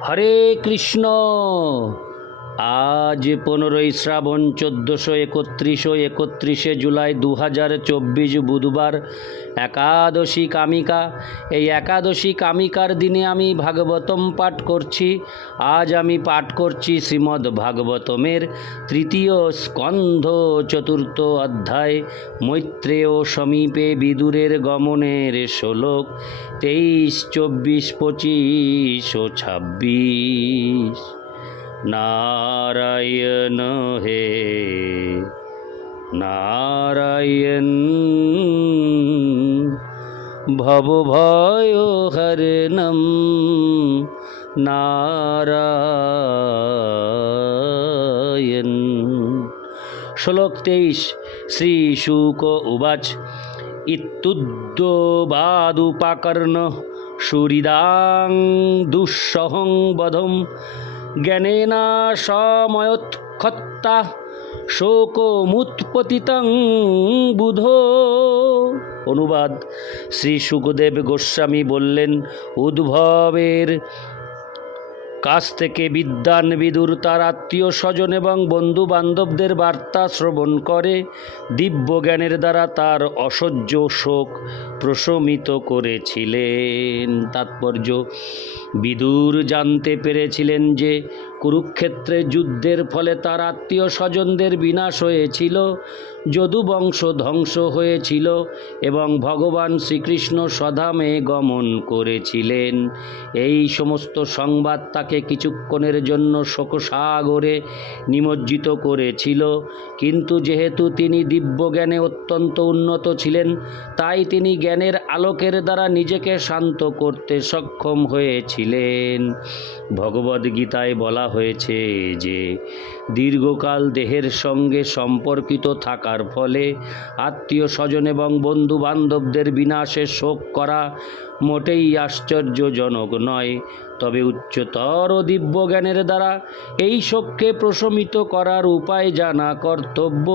হরে কৃষ্ণ আজ পনেরোই শ্রাবণ চোদ্দোশো একত্রিশো একত্রিশে জুলাই দু হাজার চব্বিশ বুধবার একাদশী কামিকা। এই একাদশী কামিকার দিনে আমি ভাগবতম পাঠ করছি। আজ আমি পাঠ করছি শ্রীমদ্ ভাগবতমের তৃতীয় স্কন্ধ চতুর্থ অধ্যায়, মৈত্রেয় সমীপে বিদুরের গমনের শ্লোক, তেইশ, চব্বিশ, পঁচিশ ও ছাব্বিশ। নারায়ণ হে, নারায়ণ। ভবভয় হরণম নারায়ণ। শ্লোক তেইশ, শ্রী শুক উবাচ। ইত্যুদ্যোবাদুপাকর্ণ সুরিদাং দুঃসহং বধম জ্ঞানেনা সময়োৎক্ষত্তা শোকমুৎপতিতং বুধ। অনুবাদ। শ্রী সুখদেব গোস্বামী বললেন উদ্ভবের কাছ থেকে বিদ্যান বিদুর তার আত্মীয় স্বজন এবং বন্ধু বান্ধবদের বার্তা শ্রবণ করে দিব্য জ্ঞানের দ্বারা তার অসহ্য শোক প্রশমিত করেছিলেন। তাৎপর্য, বিদুর জানতে পেরেছিলেন যে কুরুক্ষেত্রে যুদ্ধের ফলে তার আত্মীয় স্বজনদের বিনাশ হয়েছিল, যদু বংশ ধ্বংস হয়েছিল এবং ভগবান শ্রীকৃষ্ণ স্বধামে গমন করেছিলেন। এই সমস্ত সংবাদ তাকে কিছুক্ষণের জন্য শোকসাগরে নিমজ্জিত করেছিল। কিন্তু যেহেতু তিনি দিব্য জ্ঞানে অত্যন্ত উন্নত ছিলেন, তাই তিনি জ্ঞানের আলোকের দ্বারা নিজেকে শান্ত করতে সক্ষম হয়েছিলেন। ভগবদ্গীতায় বলা হয়েছে যে দীর্ঘকাল দেহের সঙ্গে সম্পর্কিত থাকার ফলে আত্মীয় স্বজন এবং বন্ধু বান্ধবদের বিনাশে শোক করা মোটেই আশ্চর্যজনক নয়। তবে উচ্চতর দিব্য জ্ঞানের দ্বারা এই শোককে প্রশমিত করার উপায় জানা কর্তব্য,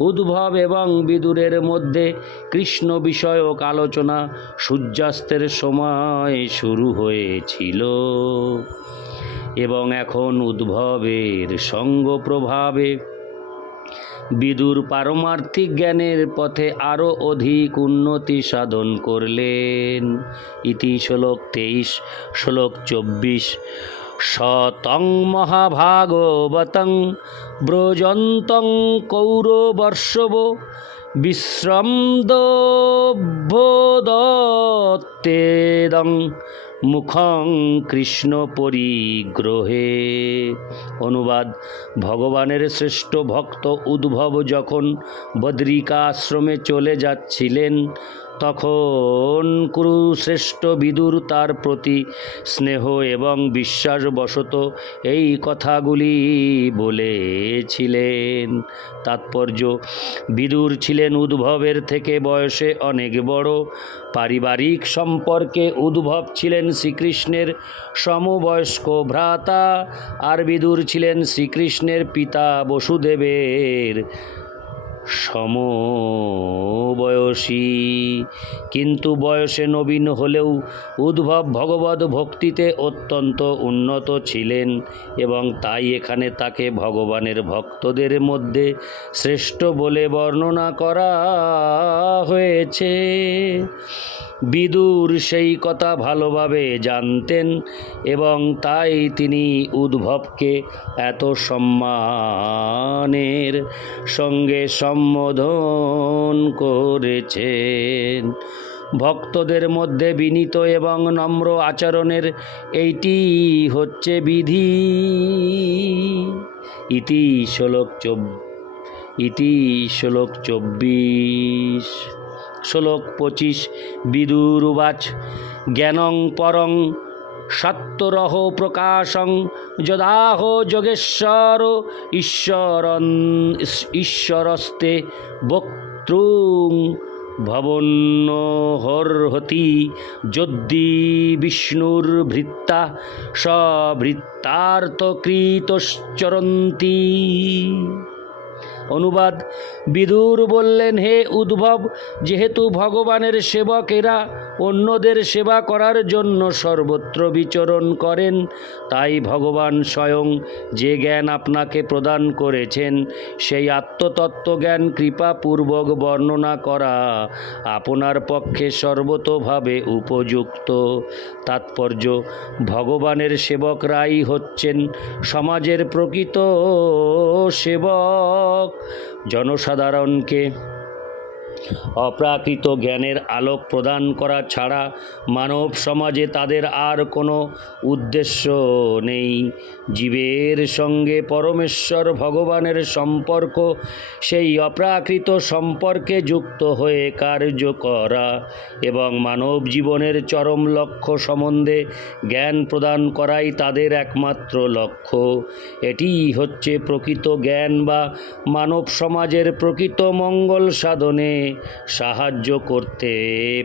উদ্ভব এবং বিদুরের মধ্যে কৃষ্ণ বিষয়ক আলোচনা সূর্যাস্তের সময় শুরু হয়েছিল। এবং এখন উদ্ভবের সঙ্গ প্রভাবে বিদুর পারমার্থিক জ্ঞানের পথে আরও অধিক উন্নতি সাধন করলেন। ইতি শ্লোক তেইশ, শ্লোক চব্বিশ। শতং মহাভাগবতং ব্রজন্তং কৌরবর্ষব বিশ্রম দত্তেদং মুখং কৃষ্ণ পরিগ্রহে। অনুবাদ, ভগবানের শ্রেষ্ঠ ভক্ত উদ্ভব যখন বদ্রিকা আশ্রমে চলে যাচ্ছিলেন তখন কুরুশ্রেষ্ঠ বিদুর তার প্রতি স্নেহ এবং বিশ্বাসবশত এই কথাগুলি বলেছিলেন। তাৎপর্য, বিদুর ছিলেন উদ্ভবের থেকে বয়সে অনেক বড়। পারিবারিক সম্পর্কে উদ্ভব ছিলেন শ্রীকৃষ্ণের সমবয়স্ক ভ্রাতা আর বিদুর ছিলেন শ্রীকৃষ্ণের পিতা বসুদেবের সমবয়সী। কিন্তু বয়সে নবীন হলেও উদ্ভব ভগবত ভক্তিতে অত্যন্ত উন্নত ছিলেন এবং তাই এখানে তাকে ভগবানের ভক্তদের মধ্যে শ্রেষ্ঠ বলে বর্ণনা করা হয়েছে। বিদুর সেই কথা ভালোভাবে জানতেন এবং তাই তিনি উদ্ভবকে এত সম্মানের সঙ্গে সম্বোধন করেছেন। ভক্তদের মধ্যে বিনীত এবং নম্র আচরণের এইটি হচ্ছে বিধি। ইতি শ্লোক ইতি শ্লোক চব্বিশ। শ্লোক পঁচিশ, বিদুরুবাচ, জ্ঞানং পরং সত্তরহ প্রকাশং যদাহ যোগেশ্বর ঈশ্বরন ঈশ্বরস্তে বক্তৃং ভবন্ন হর্হতি যদ্দি বিষ্ণুর ভৃত্তা সভৃত্তার্থকৃতশ্চরন্তি অনুবাদ। বিদুর বললেন, হে উদ্ভব, যেহেতু ভগবানের সেবকেরা অন্যদের সেবা করার জন্য সর্বত্র বিচরণ করেন, তাই ভগবান স্বয়ং যে জ্ঞান আপনাকে প্রদান করেছেন, সেই আত্মতত্ত্ব জ্ঞান কৃপাপূর্বক বর্ণনা করা আপনার পক্ষে সর্বতোভাবে উপযুক্ত। তাৎপর্য, ভগবানের সেবকরাই হচ্ছেন সমাজের প্রকৃত সেবক। জনসাধারণকে অপ্রাকৃত জ্ঞানের আলোক প্রদান করা ছাড়া মানব সমাজে তাদের আর কোনো উদ্দেশ্য নেই। জীবের সঙ্গে পরমেশ্বর ভগবানের সম্পর্ক, সেই অপ্রাকৃত সম্পর্কে যুক্ত হয়ে কার্য করা এবং মানব জীবনের চরম লক্ষ্য সম্বন্ধে জ্ঞান প্রদান করাই তাদের একমাত্র লক্ষ্য। এটিই হচ্ছে প্রকৃত জ্ঞান বা মানব সমাজের প্রকৃত মঙ্গল সাধনে সাহায্য করতে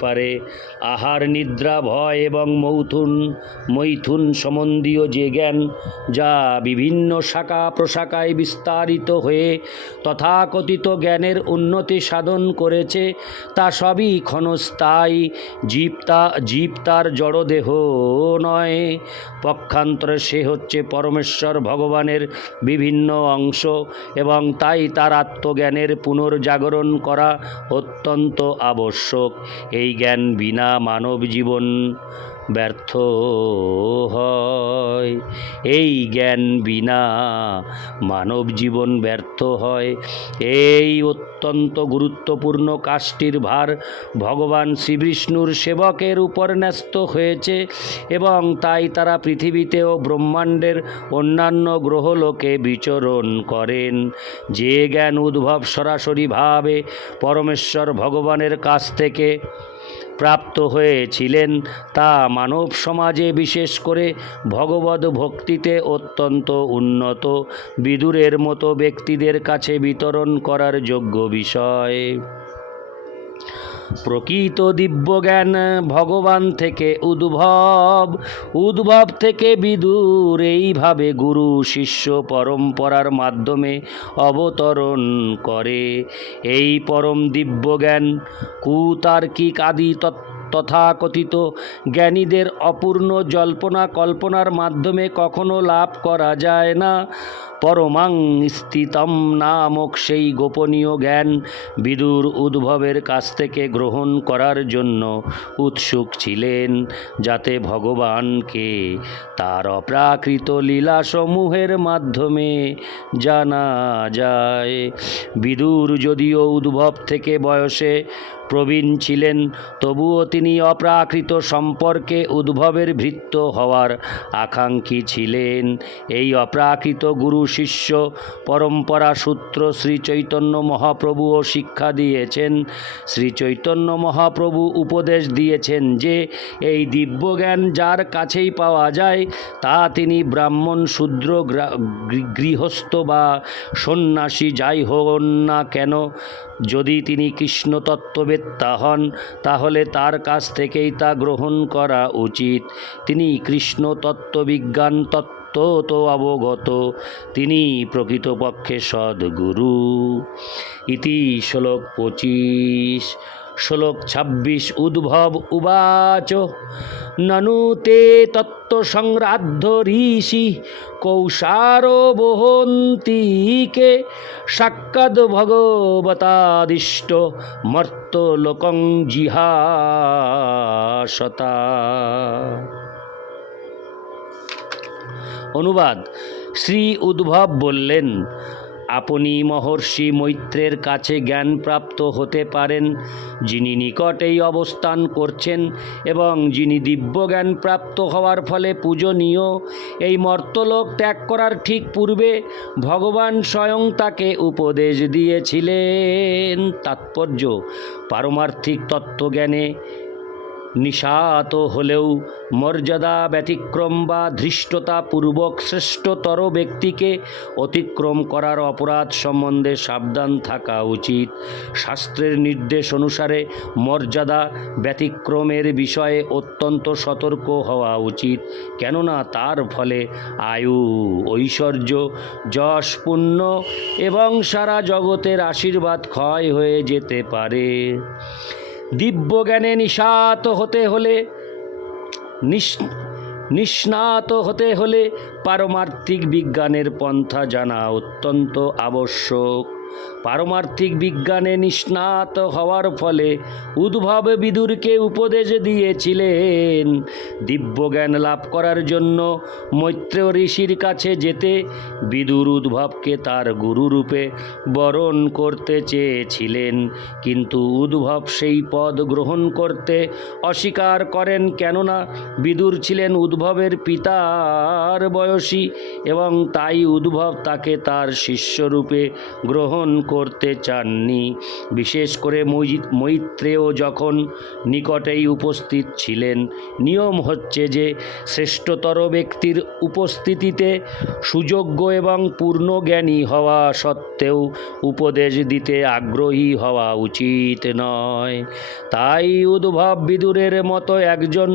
পারে। আহার, নিদ্রা, ভয় এবং মৌথুন, মৈথুন সম্বন্ধীয় যে জ্ঞান যা বিভিন্ন শাখা প্রশাখায় বিস্তারিত হয়ে তথাকথিত জ্ঞানের উন্নতি সাধন করেছে, তা সবই ক্ষণস্থায়ী। জীব তা জড়দেহ নয়। পক্ষান্তরে সে হচ্ছে পরমেশ্বর, ভগবানের বিভিন্ন অংশ এবং তাই তার আত্মজ্ঞানের পুনর্জাগরণ করা অত্যন্ত আবশ্যক। এই জ্ঞান বিনা মানব জীবন ব্যর্থ হয়। এই জ্ঞান বিনা মানব জীবন ব্যর্থ হয়। এই অত্যন্ত গুরুত্বপূর্ণ কাজটির ভার ভগবান শ্রীবিষ্ণুর সেবকের উপর ন্যস্ত হয়েছে এবং তাই তারা পৃথিবীতে ও ব্রহ্মাণ্ডের অন্যান্য গ্রহলোকে বিচরণ করেন। যে জ্ঞান উদ্ভব সরাসরিভাবে পরমেশ্বর ভগবানের কাছ থেকে প্রাপ্ত হয়েছিলেন। তা মানব সমাজে বিশেষ করে ভগবত ভক্তিতে অত্যন্ত উন্নত। বিদুরের মতো ব্যক্তিদের কাছে বিতরণ করার যোগ্য বিষয়। প্রকৃত দিব্যজ্ঞান ভগবান থেকে উদ্ভব। উদ্ভব থেকে বিদুর, এইভাবে গুরু শিষ্য পরম্পরার মাধ্যমে অবতরণ করে। এই পরম দিব্যজ্ঞান কুতার্কিক আদি তত্ত্ব তথাকথিত জ্ঞানীদের অপূর্ণ জল্পনা কল্পনার মাধ্যমে কখনো লাভ করা যায় না। পরমাং স্থিতম নামক সেই গোপনীয় জ্ঞান বিদুর উদ্ভবের কাছ থেকে গ্রহণ করার জন্য উৎসুক ছিলেন, যাতে ভগবানকে তার অপ্রাকৃত লীলাসমূহের মাধ্যমে জানা যায়। বিদুর যদিও উদ্ভব থেকে বয়সে প্রবীণ ছিলেন, তবুও তিনি অপ্রাকৃত সম্পর্কে উদ্ভবের ভৃত্য হওয়ার আকাঙ্ক্ষী ছিলেন। এই অপ্রাকৃত গুরু শিষ্য পরম্পরা সূত্র শ্রী চৈতন্য মহাপ্রভুও শিক্ষা দিয়েছেন। শ্রী চৈতন্য মহাপ্রভু উপদেশ দিয়েছেন যে, এই দিব্যজ্ঞান যার কাছেই পাওয়া যায়, তা তিনি ব্রাহ্মণ, শূদ্র গৃহস্থ বা সন্ন্যাসী যাই হন না কেন, যদি তিনি কৃষ্ণ তত্ত্ববেত্তা হন, তাহলে তার কাছ থেকেই তা গ্রহণ করা উচিত। তিনি কৃষ্ণ তত্ত্ববিজ্ঞান তত্ত্ব তো অবগত, তিনি প্রকৃতপক্ষে সদ্গুরু। ইতি শ্লোক পঁচিশ, শ্লোক ছাব্বিশ, উদ্ভব উবাচ, ননু তে তত্ত্বসংরাধ্য ঋষি কৌশারো বহন্তি কে সাক্ষাৎ ভগবতাদিষ্ট মর্তলোকং জিহাসতা। অনুবাদ। শ্রী উদ্ভব বললেন, আপনি মহর্ষি মৈত্রের কাছে জ্ঞানপ্রাপ্ত হতে পারেন, যিনি নিকটেই অবস্থান করছেন এবং যিনি দিব্য জ্ঞান প্রাপ্ত হওয়ার ফলে পূজনীয়। এই মর্তলোক ত্যাগ করার ঠিক পূর্বে ভগবান স্বয়ং তাকে উপদেশ দিয়েছিলেন। তাৎপর্য, পারমার্থিক তত্ত্বজ্ঞানে নিশাত হলেও মর্যাদা ব্যতিক্রম বা ধৃষ্টতা পূর্বক শ্রেষ্ঠতর ব্যক্তিকে অতিক্রম করার অপরাধ সম্বন্ধে সাবধান থাকা উচিত। শাস্ত্রের নির্দেশ অনুসারে মর্যাদা ব্যতিক্রমের বিষয়ে অত্যন্ত সতর্ক হওয়া উচিত, কেননা তার ফলে আয়ু, ঐশ্বর্য, যশ, পুণ্য এবং সারা জগতের আশীর্বাদ ক্ষয় হয়ে যেতে পারে। দিব্যজ্ঞানে নিষাত হতে হলে নিষ্ণাত হতে হলে পারমার্থিক বিজ্ঞানের পন্থা জানা অত্যন্ত আবশ্যক। পারমার্থিক বিজ্ঞানে নিষ্ণাত হওয়ার ফলে উদ্ভব বিদুরকে উপদেশ দিয়েছিলেন। দিব্য জ্ঞান লাভ করার জন্য মৈত্রেয় ঋষির কাছে যেতে বিদুর উদ্ভবকে তার গুরুরূপে বরণ করতে চেয়েছিলেন। কিন্তু উদ্ভব সেই পদ গ্রহণ করতে অস্বীকার করেন কেননা বিদুর ছিলেন উদ্ভবের পিতার বয়সী এবং তাই উদ্ভব তাকে তার শিষ্যরূপে গ্রহণ করতে চাননি। বিশেষ করে মৈত্রেয় যখন নিকটেই উপস্থিত ছিলেন, নিয়ম হচ্ছে যে শ্রেষ্ঠতর ব্যক্তির উপস্থিতিতে সুযোগ্য এবং পূর্ণ জ্ঞানী হওয়া সত্ত্বেও উপদেশ দিতে আগ্রহী হওয়া উচিত নয়। তাই উদ্ভব বিদুরের মতো একজন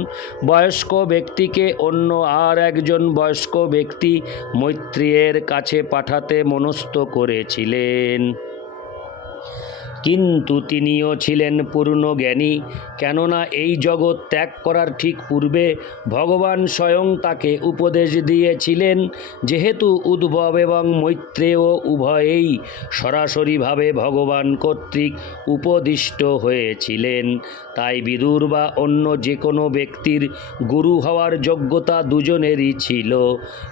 বয়স্ক ব্যক্তিকে অন্য আর একজন বয়স্ক ব্যক্তি মৈত্রেয়ের কাছে পাঠাতে মনস্থ করেছিলেন। in কিন্তু তিনিও ছিলেন পূর্ণ জ্ঞানী, কেননা এই জগৎ ত্যাগ করার ঠিক পূর্বে ভগবান স্বয়ং তাকে উপদেশ দিয়েছিলেন, যেহেতু উদ্ভব এবং মৈত্রেয় উভয়েই সরাসরিভাবে ভগবান কর্তৃক উপদিষ্ট হয়েছিলেন। তাই বিদুর বা অন্য যে কোনো ব্যক্তির গুরু হওয়ার যোগ্যতা দুজনেরই ছিল।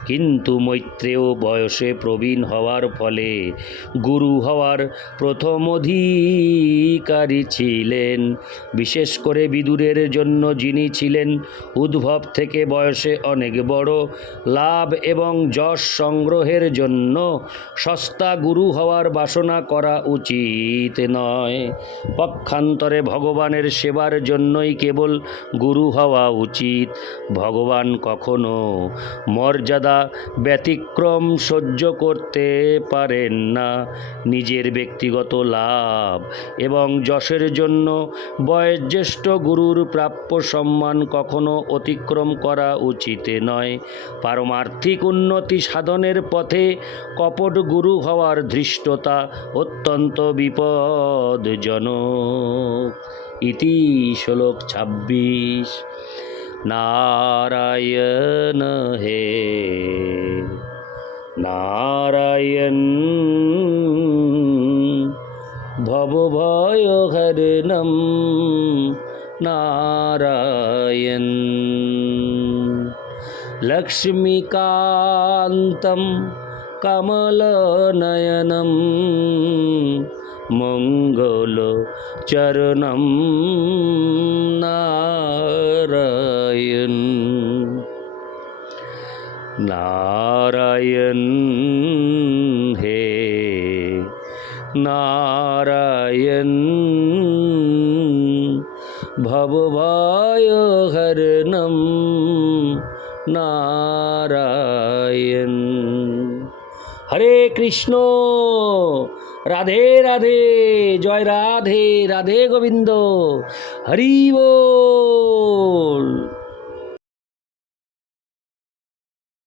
কিন্তু মৈত্রেয় বয়সে প্রবীণ হওয়ার ফলে গুরু হওয়ার প্রথম অধিকারী ছিলেন। বিশেষ করে বিদুরের জন্য যিনি ছিলেন, উদ্ভব থেকে বয়সে অনেক বড়, লাভ এবং যশ সংগ্রহের জন্য সস্তা গুরু হওয়ার বাসনা করা উচিত নয়। পক্ষান্তরে ভগবানের সেবার জন্যই কেবল গুরু হওয়া উচিত। ভগবান কখনো মর্যাদা ব্যতিক্রম সহ্য করতে পারেন না। নিজের ব্যক্তিগত লাভ এবং যশের জন্য বয়োজ্যেষ্ঠ গুরুর প্রাপ্য সম্মান কখনো অতিক্রম করা উচিত নয়। পারমার্থিক উন্নতি সাধনের পথে কপট গুরু হওয়ার ধৃষ্টতা অত্যন্ত বিপদজনক। ইতি শ্লোক ছাব্বিশ। নারায়ণ হে। নারায়ণ ভবভয়হরণম নারায়ণ লক্ষ্মীকান্तं কমলনয়नं মঙ্গলচরণं নারায়ণ নারায়ণ হে নারায়ণ। ভবভয়হরণম নারায়ণ। হরে কৃষ্ণ রাধে রাধে জয় রাধে রাধে গোবিন্দ হরি বল।